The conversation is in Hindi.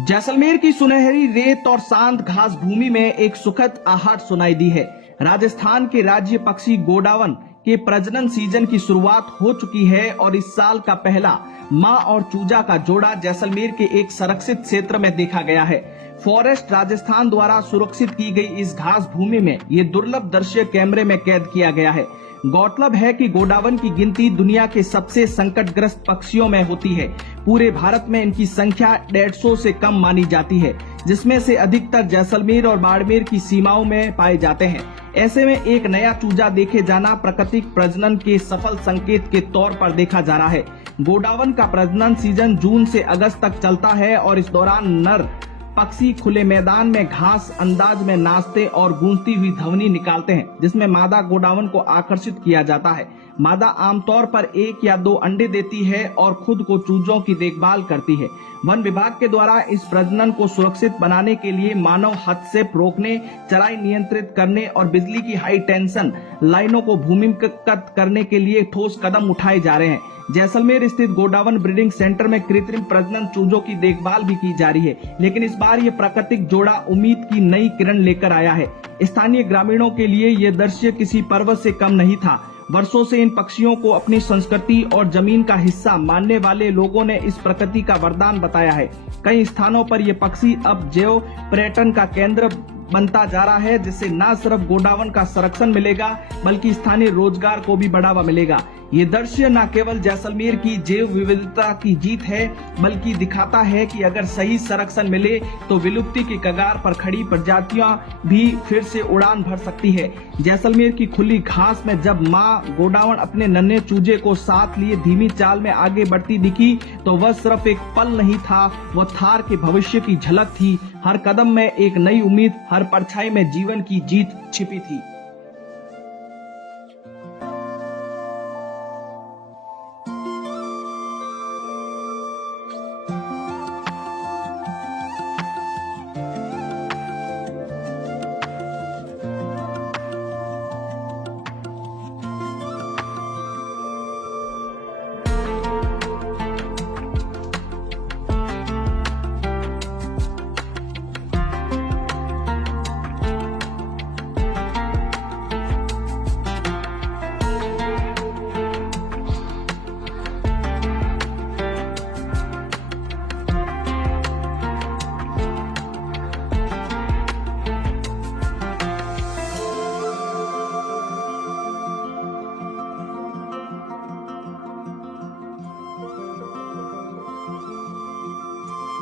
जैसलमेर की सुनहरी रेत और शांत घास भूमि में एक सुखद आहट सुनाई दी है। राजस्थान के राज्य पक्षी गोडावन के प्रजनन सीजन की शुरुआत हो चुकी है और इस साल का पहला मां और चूजा का जोड़ा जैसलमेर के एक संरक्षित क्षेत्र में देखा गया है। फॉरेस्ट राजस्थान द्वारा सुरक्षित की गई इस घास भूमि में ये दुर्लभ दृश्य कैमरे में कैद किया गया है। गौरतलब है कि गोडावन की गिनती दुनिया के सबसे संकटग्रस्त पक्षियों में होती है। पूरे भारत में इनकी संख्या 150 से कम मानी जाती है, जिसमें से अधिकतर जैसलमेर और बाड़मेर की सीमाओं में पाए जाते हैं। ऐसे में एक नया चूजा देखे जाना प्राकृतिक प्रजनन के सफल संकेत के तौर पर देखा जा रहा है। गोडावन का प्रजनन सीजन जून से अगस्त तक चलता है और इस दौरान नर पक्षी खुले मैदान में घास अंदाज में नाचते और गूंजती हुई ध्वनि निकालते हैं, जिसमें मादा गोडावन को आकर्षित किया जाता है। मादा आमतौर पर 1 या 2 अंडे देती है और खुद को चूजों की देखभाल करती है। वन विभाग के द्वारा इस प्रजनन को सुरक्षित बनाने के लिए मानव हस्तक्षेप रोकने, चराई नियंत्रित करने और बिजली की हाई टेंशन लाइनों को भूमिगत करने के लिए ठोस कदम उठाए जा रहे हैं। जैसलमेर स्थित गोडावन ब्रीडिंग सेंटर में कृत्रिम प्रजनन चूजों की देखभाल भी की जा रही है, लेकिन इस बार ये प्राकृतिक जोड़ा उम्मीद की नई किरण लेकर आया है। स्थानीय ग्रामीणों के लिए ये दृश्य किसी पर्व से कम नहीं था। वर्षों से इन पक्षियों को अपनी संस्कृति और जमीन का हिस्सा मानने वाले लोगों ने इस प्रकृति का वरदान बताया है। कई स्थानों पर ये पक्षी अब जैव पर्यटन का केंद्र बनता जा रहा है, जिससे न सिर्फ गोडावन का संरक्षण मिलेगा बल्कि स्थानीय रोजगार को भी बढ़ावा मिलेगा। ये दृश्य न केवल जैसलमेर की जैव विविधता की जीत है, बल्कि दिखाता है कि अगर सही संरक्षण मिले तो विलुप्ति के कगार पर खड़ी प्रजातियां भी फिर से उड़ान भर सकती है। जैसलमेर की खुली घास में जब मां गोडावन अपने नन्हे चूजे को साथ लिए धीमी चाल में आगे बढ़ती दिखी तो वह सिर्फ एक पल नहीं था, वह थार के भविष्य की झलक थी। हर कदम में एक नई उम्मीद, हर परछाई में जीवन की जीत छिपी थी।